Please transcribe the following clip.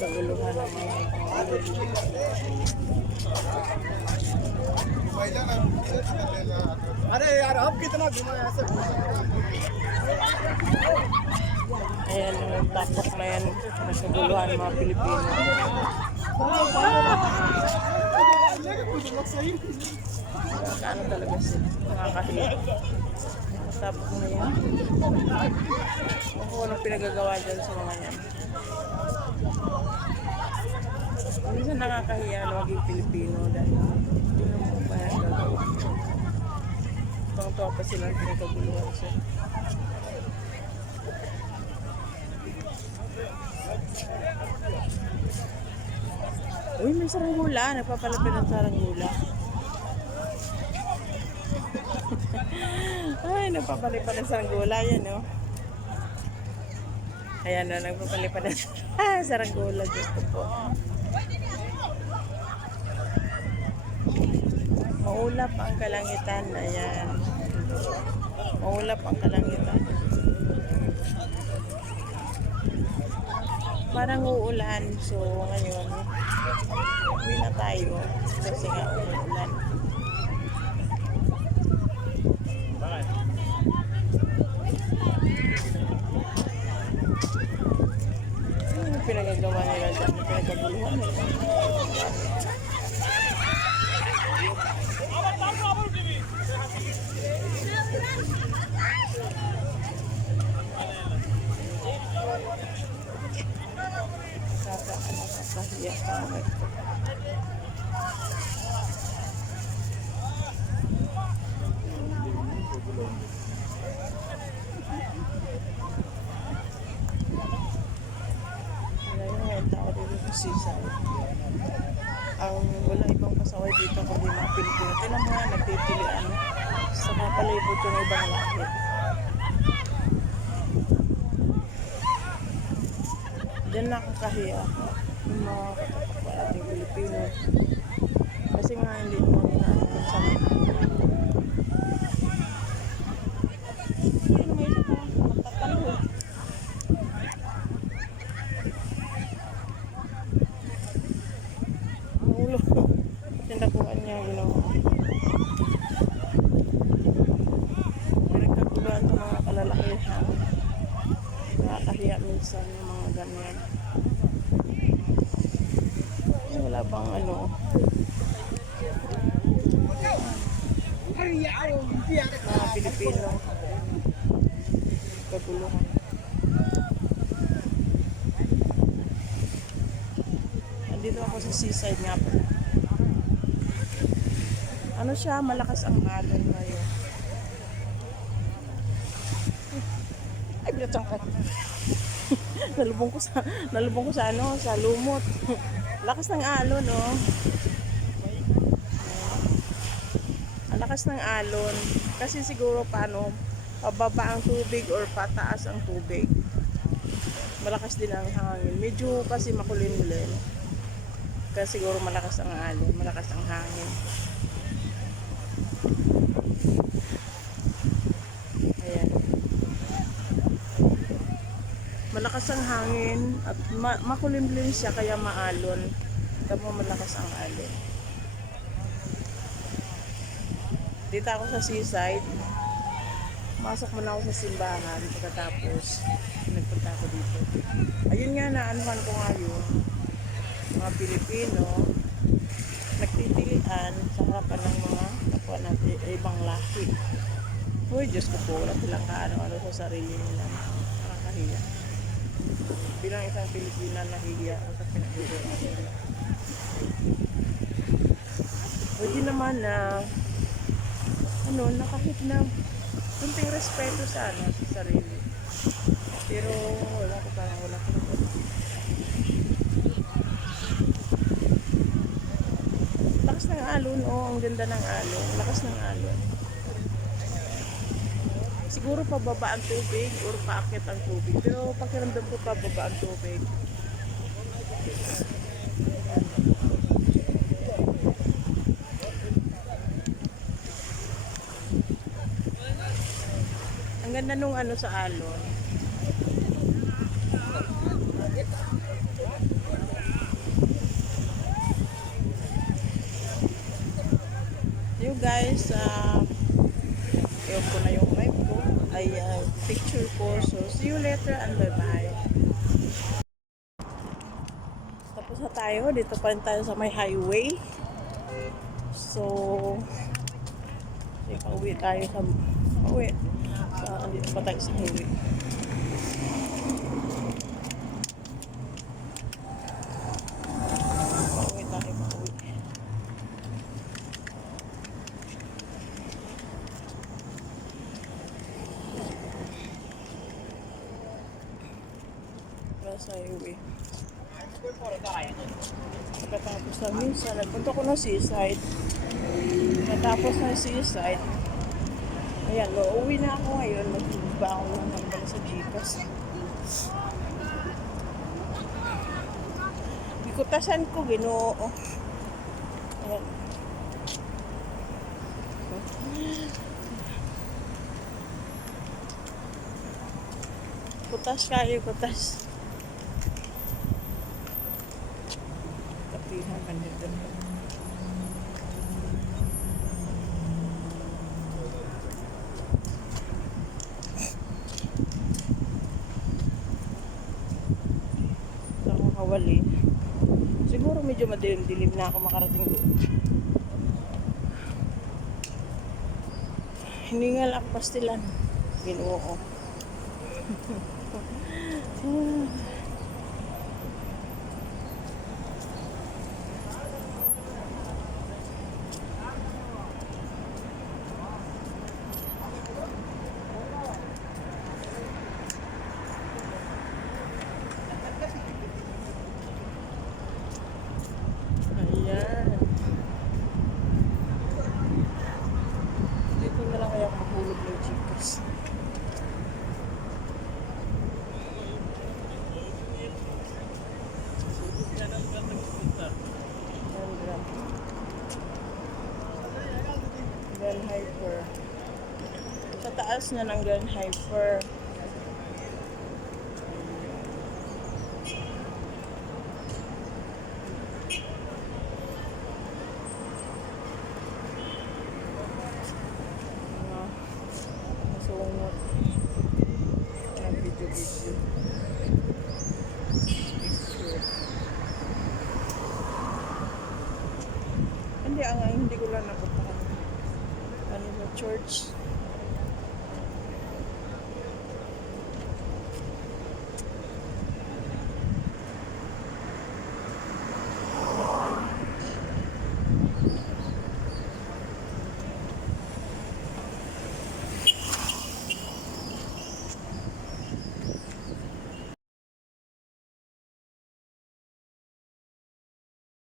Kaguluhan ng mga अरे यार अब कितना घुमाया ऐसे ayan, yung tapok na yan, nagkaguluhan ng mga Pilipino. Ano talaga sila, nakakahiya. Tapok na yan. Kung anong pinagagawa dyan sa mga yan. Minsan nakakahiya na maging Pilipino dahil hindi naman ba yan gagawa. Tuwang-tuwa pa silang pinagkaguluhan siya. Uy, may saranggula. Nagpapalapit ng saranggula. Ay, nagpapalipad ng saranggula. Yan, no? Ayan, no? Nagpapalipad ng saranggula. Diyos ko po. Maulap ang kalangitan. Ayan. Maulap ang kalangitan. Parang uulan. So, ngayon, uwi na tayo. Kasi nga, uulan. Ano pinagagawa nila dyan? Pinagaguluhan nila. Nakakahiya ka mga ito. Ngayon tao dito sa seaside. Wala ibang pasaway dito kundi mga Pilipino. Tinan mo nga, nagtitilian sa kapalibot yung ibang lahi. Diyan nakakahiya yung mga kapwa ating Pilipino. Kasi nga hindi naman inaanong sa mga. Ano may isa pa? Magtatalo. Ang ulo. Tindakuan niya yung ginawa. Pinagkaguluhan sa mga kalalakihan. Nakakahiya minsan yung mga ganyan. Wala bang ano. Mga Pilipino. Kaguluhan. Andito ako sa seaside nga pala. Ano siya, malakas ang alon ngayon. Ay, bilatang ka. nalubong ko sa ano, sa lumot. Lakas ng alon, no? Ang lakas ng alon. Kasi siguro paano, pababa ang tubig or pataas ang tubig. Malakas din ang hangin. Medyo kasi makulimlim. Kasi siguro malakas ang alon, malakas ang hangin. Ayan. Malakas ang hangin at makulimlim siya kaya maalon. Tama malakas ang alon. Dito ako sa seaside. Masok muna ako sa simbahan. Pagkatapos, nagpunta ako dito. Ayun nga na, anuhan ko nga yun. Mga Pilipino, nagtitilian sa harapan ng mga kapwa natin, ibang lahi. Uy, Diyos ko po, wala silang kaano-ano sa sarili nila. Nakakahiya. Bilang isang Pilipina, nahihiya ako sa pinagagawa nila. Pwede naman na nakahit na kunting respeto sa sarili. Pero wala ko. Lakas ng alon, ang ganda ng alon. Lakas ng alon. Siguro pababa ang tubig or paakyat ang tubig. Pero pakiramdam ko pababa ang tubig. Ang ganda nung sa alon. guys, ayun ko na yung live ko. Ay, picture ko. So, see you later and bye-bye. Tapos na tayo. Dito pa rin tayo sa may highway. So, pauwi tayo sa pauwi. Dito pa tayo sa highway. Pauwi tayo, pauwi. Sa highway. Pagkatapos na minsan, nagpunta ko ng seaside. Pagkatapos ng seaside, ayan, uuwi na ako ngayon. Magbuba ako lang hanggang sa Gcash. Bikutasan ko, Ginoo. Ayan. Kutas kayo, kutas. Kapihan ka nito. Ako kawali. Siguro medyo madilim-dilim na ako makarating doon. Hiningal ako pastilan. Ginoo ko. Ayan. Dito na lang kaya mahulog ng Gcash. Grand Hyper. Sa taas na ng Grand Hyper.